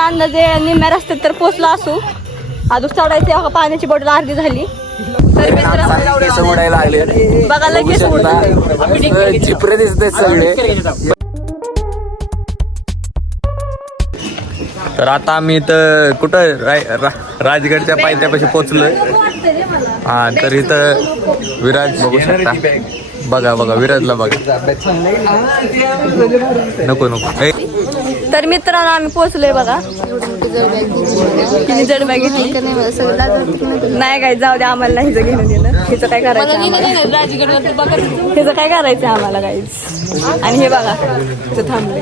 अंदाजे निम्म्या रस्त्यात तर पोचला असू. अजून चढायची पाण्याची बॉटल अर्धी झाली. तर बघा लगेच चिपरे दिसते सगळे. तर आता आम्ही इथं कुठं राजगडच्या पायथ्यापाशी पोचलोय. हा तर इथं विराज बघू शकता. बघा बघा विराजला बघा. नको नको. तर मित्रांनो आम्ही पोहोचलोय बघा. किती जड बॅग घेतली नाही काय जाऊ द्या आम्हाला नाही हिचं घेणं देणं. हिचं काय करायचं हिचं काय करायचं आम्हाला काहीच. आणि हे बघा तिथं थांबले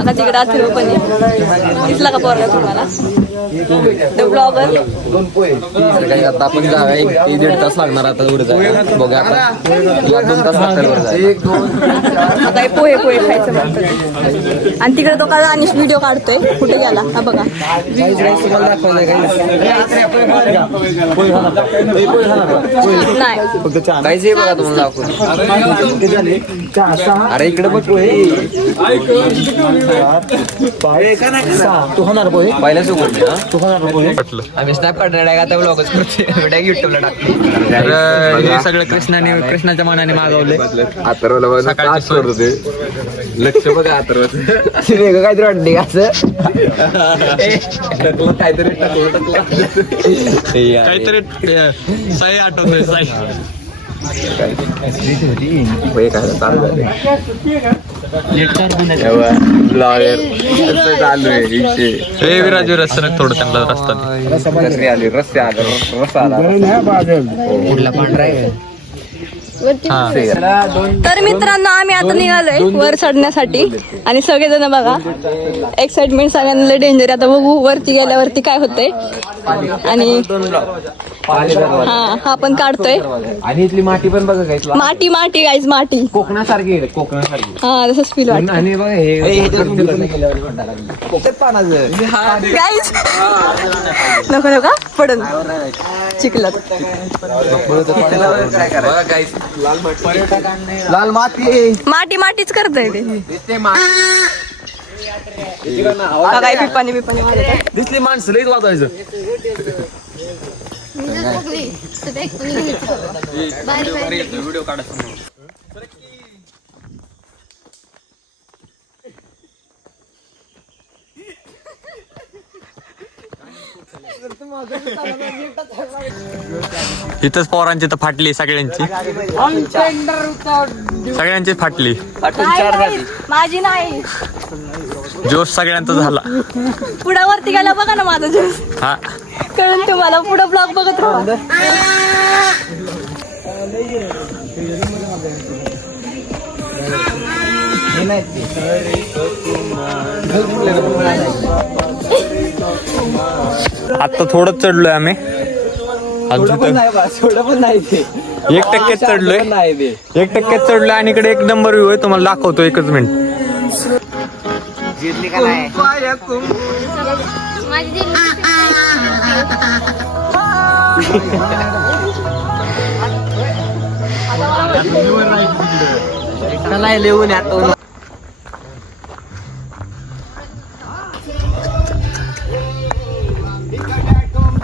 आता तिकडे अथर्व पण दिसला का पोरगा तुम्हाला द ब्लॉगर. आता आपण जाऊया 1-1.5 तास लागणार. आता एवढं जाऊया बघा. आता 2 तास आता हे पोहे पोहे खायचं म्हणतात. आणि तिकडे तो काय अनिश व्हिडिओ काढतोय. कुठे गेला हा बघा. नाही बघा तुम्हाला अरे इकडे बघ पहिल्या आम्ही स्नॅप काढणार आहे. आता ब्लॉगच करतोय युट्यूबला टाकले. हे सगळं कृष्णाच्या मनाने मागवले. अथर्वला लक्ष बघा. अथर्व वेगळं काहीतरी वाटते असं काहीतरी साई आठवतोय. साई चालू आहे. विराज विराज सर थोडं त्यांना रस्ते कुठला पांढरा आहे. तर मित्रांनो आम्ही आता निघालोय वर चढण्यासाठी. आणि सगळेजण बघा एक्साइटमेंट सगळ्यांना डेंजर. आता बघू वरती गेल्यावरती काय होतंय. आणि हा पण काढतोय. आणि इथली माती पण बघा काही माती माती गाईज माती कोकणासारखी कोकणासारखी. हा तसंच फील वाटतं. आणि गाईज नको नका पडून चिखलात. लाल माती माती मातीच करताय ते. काय पिपाणी दिसली माणसं लईच वाजायचं. व्हिडिओ काढायचं. इथंच पोरांची तर फाटली सगळ्यांची. सगळ्यांची फाटली. माझी नाही. जोश सगळ्यांचा झाला. पुढे वरती गेला बघा ना माझा जोश. हा कळून तुम्हाला पुढे ब्लॉग बघत राहा. आता थोडं चढलोय आम्ही. 1% चढलोय. 1% चढलोय. आणि इकडे 1 नंबर व्ह्यू आहे. तुम्हाला दाखवतो 1 मिनिट.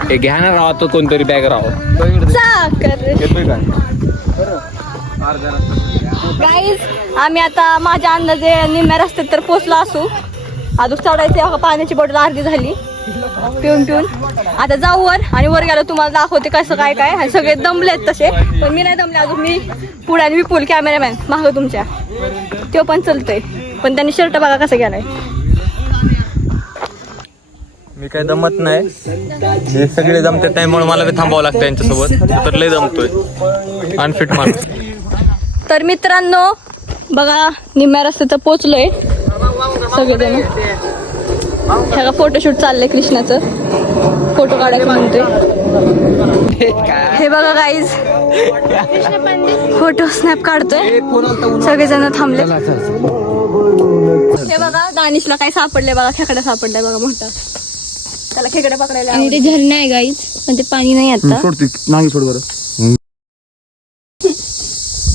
हे घ्या ना राव. तो कोणतरी बॅग राव. गाईज आम्ही आता माझ्या अंदाजे निम्म्या रस्त्यात तर पोचलो असू. अजून चढायची पाण्याची बॉटल अर्धी झाली पिऊन पिऊन. आता जाऊ वर. आणि वर गेलो तुम्हाला दाखवते कसं काय काय. सगळे दमलेत तसे पण मी नाही दमले अजून. मी पुढे आणि विपुल कॅमेरामॅन मागं तुमच्या तो पण चलतोय. पण त्यांनी शर्ट बघा कसं गेलाय. मी काय दमत नाही. हे सगळे जमतात त्यामुळे मला बी थांबावं लागतं यांच्यासोबत. तर लय जमतोय अनफिट माणूस. तर मित्रांनो बघा निम्म्या रस्त्यात पोचलोय. सगळेजण ह्याला फोटोशूट चाललंय कृष्णाचं. फोटो काढायला म्हणतोय. हे बघा गाईज फोटो स्नॅप काढतोय. सगळेजण थांबले. हे बघा दानिशला काय सापडले बघा. खेकडा सापडलाय बघा मोठा. त्याला खेकडा पकडायला. आणि ते झरणं आहे गाईज पण ते पाणी नाही आता. नांगी सोड बरं.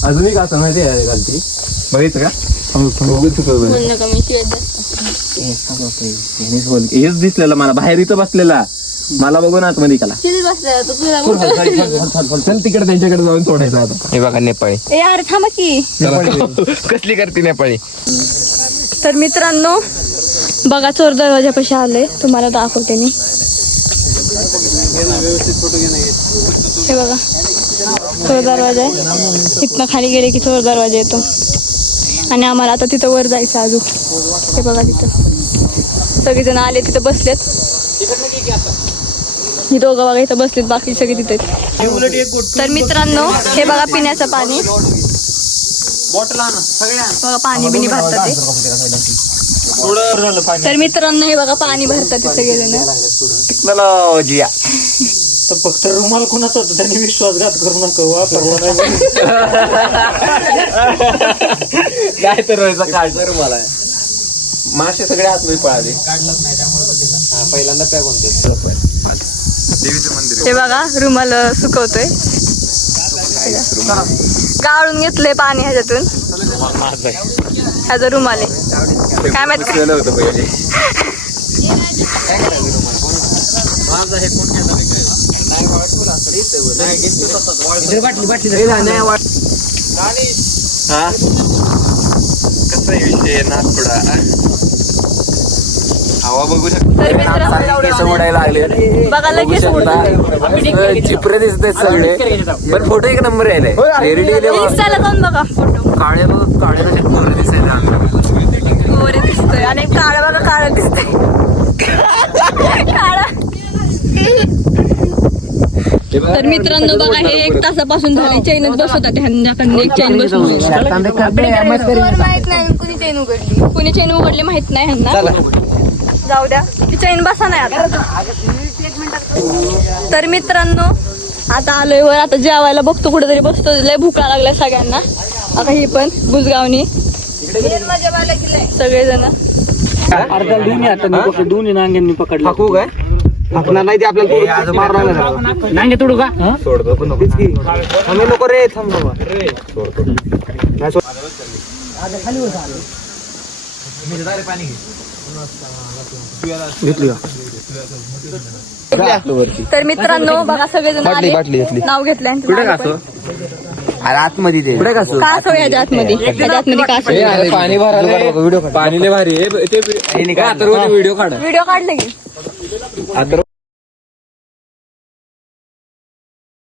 अजूनही का असं माहिती आहे घालती बघायचं का हेच दिसलेलं मला बाहेर इथं बसलेला मला बघून आतमध्ये केला चल तिकडे त्यांच्याकडे जाऊन सोडायचं आता हे बघा नेपाळी यार थांबा की कसली करते नेपाळी तर मित्रांनो बघा चोर दरवाजापाशी आले तुम्हाला दाखवते मी हे बघा चोर दरवाजा आहे इथनं खाली गेले की चोर दरवाजा येतो आणि आम्हाला आता तिथं वर जायचं अजून हे बघा तिथं सगळेजण आले तिथं बसलेत ही दोघं बघा इथं बसलेत बाकी सगळे तिथे तर मित्रांनो हे बघा पिण्याचं पाणी बघा पाणी बिनी भरतात तर मित्रांनो हे बघा पाणी भरतात ते सगळेजण जिया तर फक्त रुमाल कोणाचा होता त्यांनी विश्वासघात करू नको वापरला काय तर व्हायचा काढणार मला मासे सगळे आतमध्ये पळाले पहिल्यांदा पॅक होते देवीचं मंदिर हे बघा रुमाल सुकवतोय गाळून घेतलंय पाणी ह्याच्यातून ह्याचा रुमाल आहे काय माहिती होतं पहिले कसा विषय नागपुडा हवा बघू शकतो उडायला लागले बघा लगेच चिपरे दिसत सगळे पण फोटो एक नंबर यायलाय इंस्टाला जाऊन बघा फोटो काळे बघ काळे गोरे दिसायला गोरे दिसतोय आणि काळा बघा काळा दिसतोय काळा तर मित्रांनो बघा हे 1 तासापासून झाले चैनच बसवतात ह्यांच्याकडनं एक चैन बसवली कुणी चैन उघडली माहित नाही ह्यांना जाऊ द्या ती चैन बसा नाही आता तर मित्रांनो आता आलोय वर आता जेवायला बघतो कुठेतरी बसतो लय भूका लागल्या सगळ्यांना आता ही पण बुजगावनी सगळेजण दोन्ही नांग्यांनी पकडलं हाकू काय हाकणार नाही ते आपल्याला मारणार नांगे तोडू का सोडतो पण नको थांबे नको रे थांब बाबा सोडतो घेतली तर मित्रांनो बघा सगळेजण आले नाव घेतलं कुठे कासो अरे आतमध्ये ते कुठे कासो कासव ह्याच्या आतमध्ये कासव पाणी भरायला व्हिडिओ पाणी लय भारी व्हिडिओ काढ व्हिडिओ काढले की आता